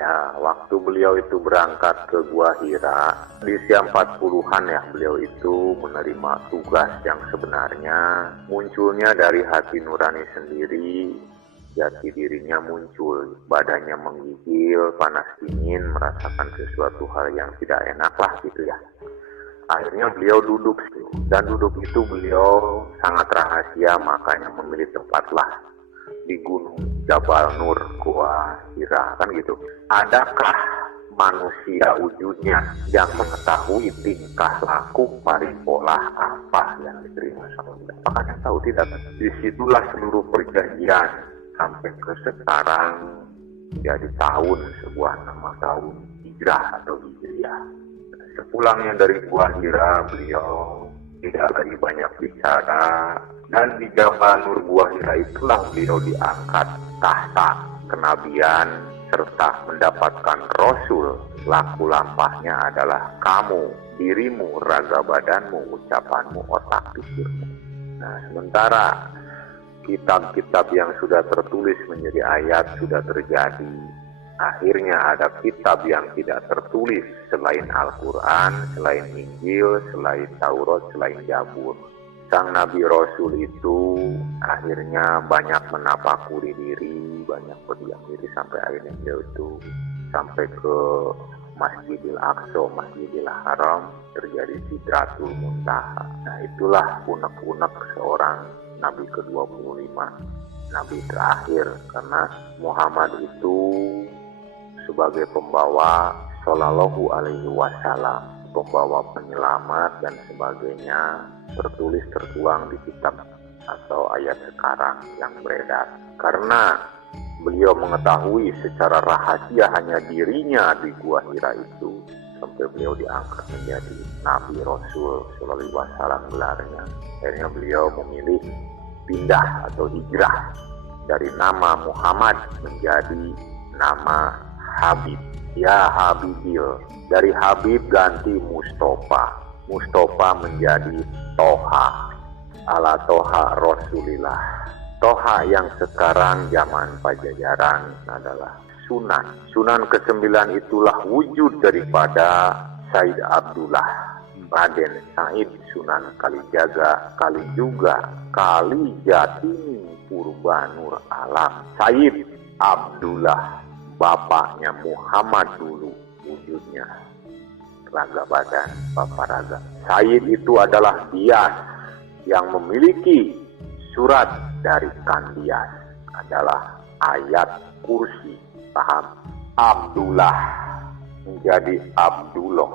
Ya, waktu beliau itu berangkat ke Gua Hira, di usia 40-an ya, beliau itu menerima tugas yang sebenarnya munculnya dari hati nurani sendiri. Jati dirinya muncul, badannya menggigil, panas dingin, merasakan sesuatu hal yang tidak enak lah gitu ya. Akhirnya beliau duduk, dan duduk itu beliau sangat rahasia, makanya memilih tempatlah di Gunung Jabal Nur, Gua Hira, kan gitu. Adakah manusia wujudnya yang mengetahui tingkah laku paripolah apa yang diterima sama Allah? Apakah yang tahu? Tidak. Disitulah seluruh perjanjian sampai ke sekarang jadi tahun, sebuah nama tahun hijrah atau hijriah. Sepulangnya dari Gua Hira, beliau tidak lagi banyak bicara, dan di Jabal Nur Gua Hira itulah beliau diangkat tahta kenabian serta mendapatkan Rasul. Laku lampahnya adalah kamu, dirimu, raga badanmu, ucapanmu, otak pikirmu. Nah, sementara kitab-kitab yang sudah tertulis menjadi ayat sudah terjadi, akhirnya ada kitab yang tidak tertulis selain Al-Quran, selain Injil, selain Taurat, selain Zabur. Sang Nabi Rasul itu akhirnya banyak menapakuri diri, banyak berdiam diri, sampai akhirnya beliau itu sampai ke Masjidil Aqsa, Masjidil Haram, terjadi Sidratul Muntaha. Nah, itulah unek-unek seorang Nabi ke-25, Nabi terakhir, karena Muhammad itu sebagai pembawa Shallallahu Alaihi Wasallam, pembawa penyelamat dan sebagainya, tertuang di kitab atau ayat sekarang yang beredar. Karena beliau mengetahui secara rahasia hanya dirinya di Gua Hira itu, sampai beliau diangkat menjadi Nabi Rasul Shallallahu Alaihi Wasallam gelarnya. Akhirnya beliau memilih pindah atau hijrah dari nama Muhammad menjadi nama Habib. Ya Habibil, dari Habib ganti Mustafa, Mustafa menjadi Toha, ala Toha Rasulillah. Toha yang sekarang zaman Pajajaran adalah Sunan. Sunan ke-9 itulah wujud daripada Said Abdullah, Raden Said Sunan Kalijaga, Kalijuga, Kalijati, Purba Nur Alam. Said Abdullah, bapaknya Muhammad dulu wujudnya, raga badan, bapak raga. Said itu adalah Dias yang memiliki surat dari Kandias, adalah ayat kursi. Paham? Abdullah menjadi Abdullah.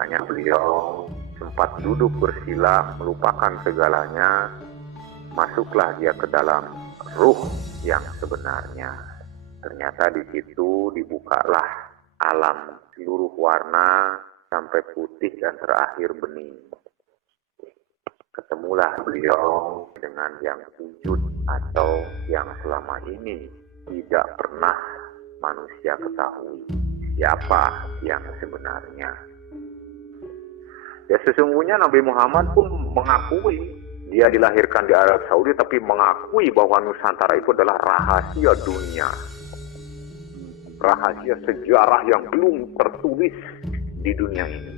Hanya beliau sempat duduk bersila, melupakan segalanya, masuklah dia ke dalam ruh yang sebenarnya. Ternyata di situ dibukalah alam seluruh warna sampai putih dan terakhir bening. Ketemulah beliau dengan yang wujud atau yang selama ini tidak pernah manusia ketahui siapa yang sebenarnya. Ya, sesungguhnya Nabi Muhammad pun mengakui dia dilahirkan di Arab Saudi, tapi mengakui bahwa Nusantara itu adalah rahasia dunia, rahasia sejarah yang belum tertulis di dunia ini.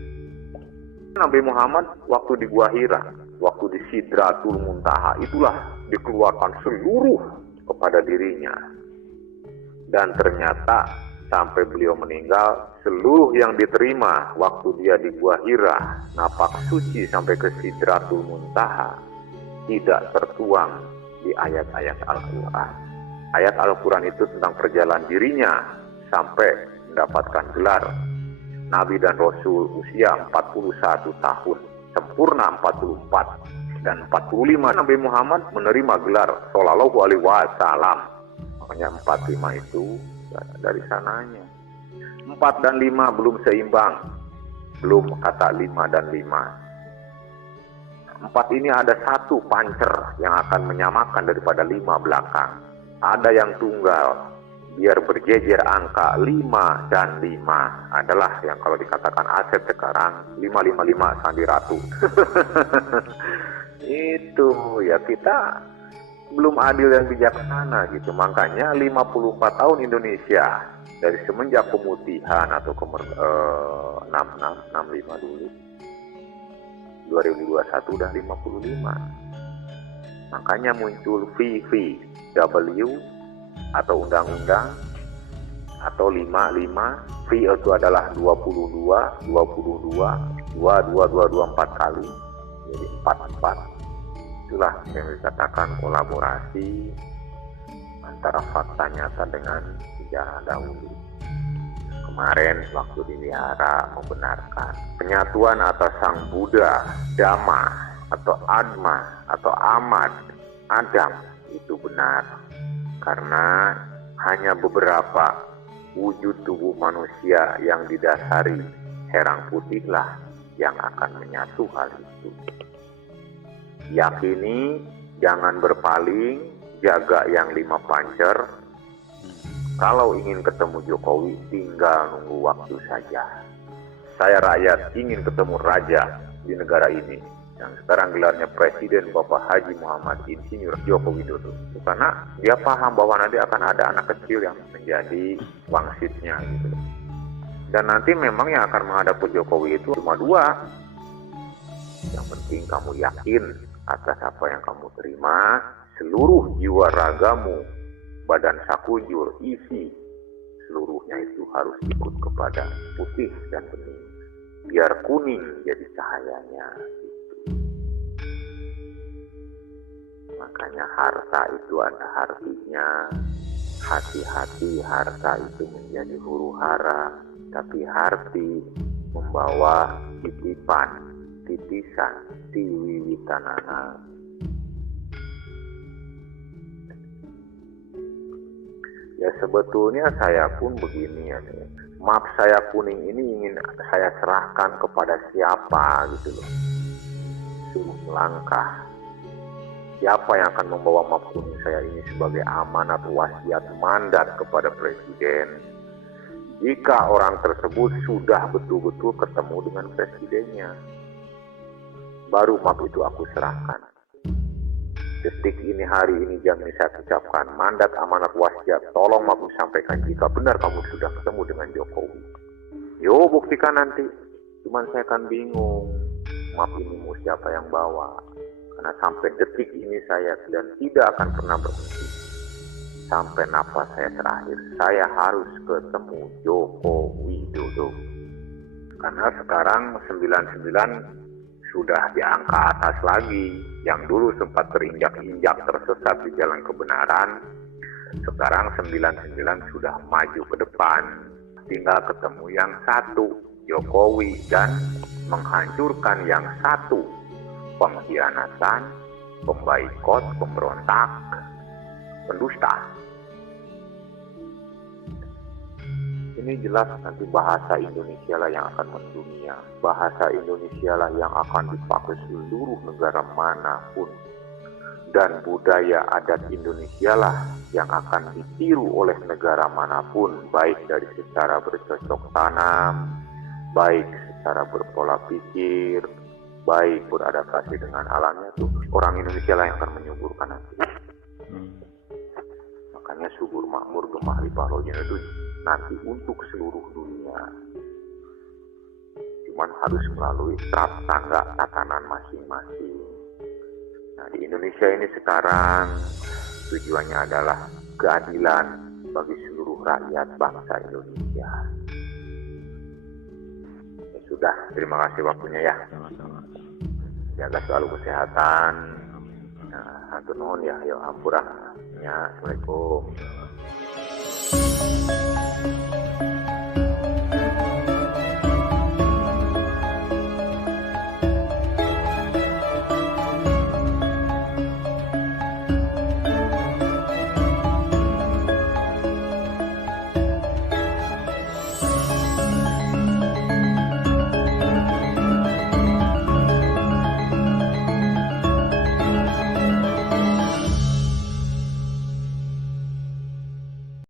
Nabi Muhammad waktu di Gua Hira, waktu di Sidratul Muntaha, itulah dikeluarkan seluruh kepada dirinya. Dan ternyata sampai beliau meninggal, seluruh yang diterima waktu dia di Gua Hira, napak suci sampai ke Sidratul Muntaha, tidak tertuang di ayat-ayat Al-Quran. Ayat Al-Quran itu tentang perjalanan dirinya sampai mendapatkan gelar Nabi dan Rasul usia 41 tahun, sempurna 44, dan 45 Nabi Muhammad menerima gelar Shallallahu Alaihi Wasallam. Makanya 45 itu dari sananya. 4 dan 5 belum seimbang, belum kata 5 dan 5. 4 ini ada satu pancer yang akan menyamakan daripada 5 belakang. Ada yang tunggal, biar berjejer angka 5 dan 5 adalah yang kalau dikatakan aset sekarang 555 Sandi Ratu. Itu ya, kita belum adil dan bijaksana gitu. Makanya 54 tahun Indonesia Dari semenjak pemutihan atau 65 dulu, 2021 udah 55. Makanya muncul VVW atau undang-undang atau 55. V itu adalah 22, 4 kali, jadi 44. Itulah yang dikatakan kolaborasi antara fakta nyata dengan sejarah dahulu. Kemarin waktu di wihara membenarkan penyatuan atas Sang Buddha, Dhamma atau Atma atau Ahmad, Adam itu benar. Karena hanya beberapa wujud tubuh manusia yang didasari herang putihlah yang akan menyatu hal itu. Yakini, jangan berpaling, jaga yang 5 pancer. Kalau ingin ketemu Jokowi, tinggal nunggu waktu saja. Saya rakyat ingin ketemu raja di negara ini, yang sekarang gelarnya Presiden Bapak Haji Muhammad Insinyur Joko Widodo. Karena dia paham bahwa nanti akan ada anak kecil yang menjadi wangsitnya gitu. Dan nanti memang yang akan menghadap ke Jokowi itu cuma 2. Yang penting kamu yakin atas apa yang kamu terima, seluruh jiwa ragamu, badan sakujur, isi, seluruhnya itu harus ikut kepada putih dan bening. Biar kuning jadi cahayanya. Makanya harta itu ada artinya. Hati-hati harta itu menjadi huru hara, tapi harti membawa titipan, titisan, tiwiwitanana. Ya sebetulnya saya pun begini ya, map saya kuning ini ingin saya serahkan kepada siapa gitu loh. Suruh melangkah. Siapa yang akan membawa map kuning saya ini sebagai amanat wasiat mandat kepada Presiden? Jika orang tersebut sudah betul-betul ketemu dengan Presidennya, baru map itu aku serahkan. Detik ini, hari ini, jam ini saya ucapkan mandat amanat wasiat, tolong map sampaikan jika benar kamu sudah ketemu dengan Jokowi. Yo buktikan nanti. Cuman saya kan bingung, map ini mau siapa yang bawa. Karena sampai detik ini saya dan tidak akan pernah berhenti. Sampai nafas saya terakhir, saya harus ketemu Joko Widodo. Karena sekarang 99 sudah di angka atas lagi. Yang dulu sempat terinjak-injak tersesat di jalan kebenaran, sekarang 99 sudah maju ke depan. Tinggal ketemu yang satu, Jokowi, dan menghancurkan yang satu, pengkhianatan, pembaikot, pemberontak, pendusta. Ini jelas nanti bahasa Indonesia lah yang akan mendunia. Bahasa Indonesia lah yang akan dipakai seluruh negara manapun. Dan budaya adat Indonesia lah yang akan ditiru oleh negara manapun. Baik dari secara bercocok tanam, baik secara berpola pikir, baik beradaptasi dengan alamnya tuh. Orang Indonesia lah yang akan menyuburkan nanti. Makanya subur makmur gemah limpah lojina itu nanti untuk seluruh dunia. Cuman harus melalui strap tangga tatanan masing-masing. Nah di Indonesia ini sekarang tujuannya adalah keadilan bagi seluruh rakyat bangsa Indonesia. Ya sudah, terima kasih waktunya ya. Jaga selalu kesehatan. Nah, hatur nuhun ya, ya ampurah. Ya, Assalamualaikum.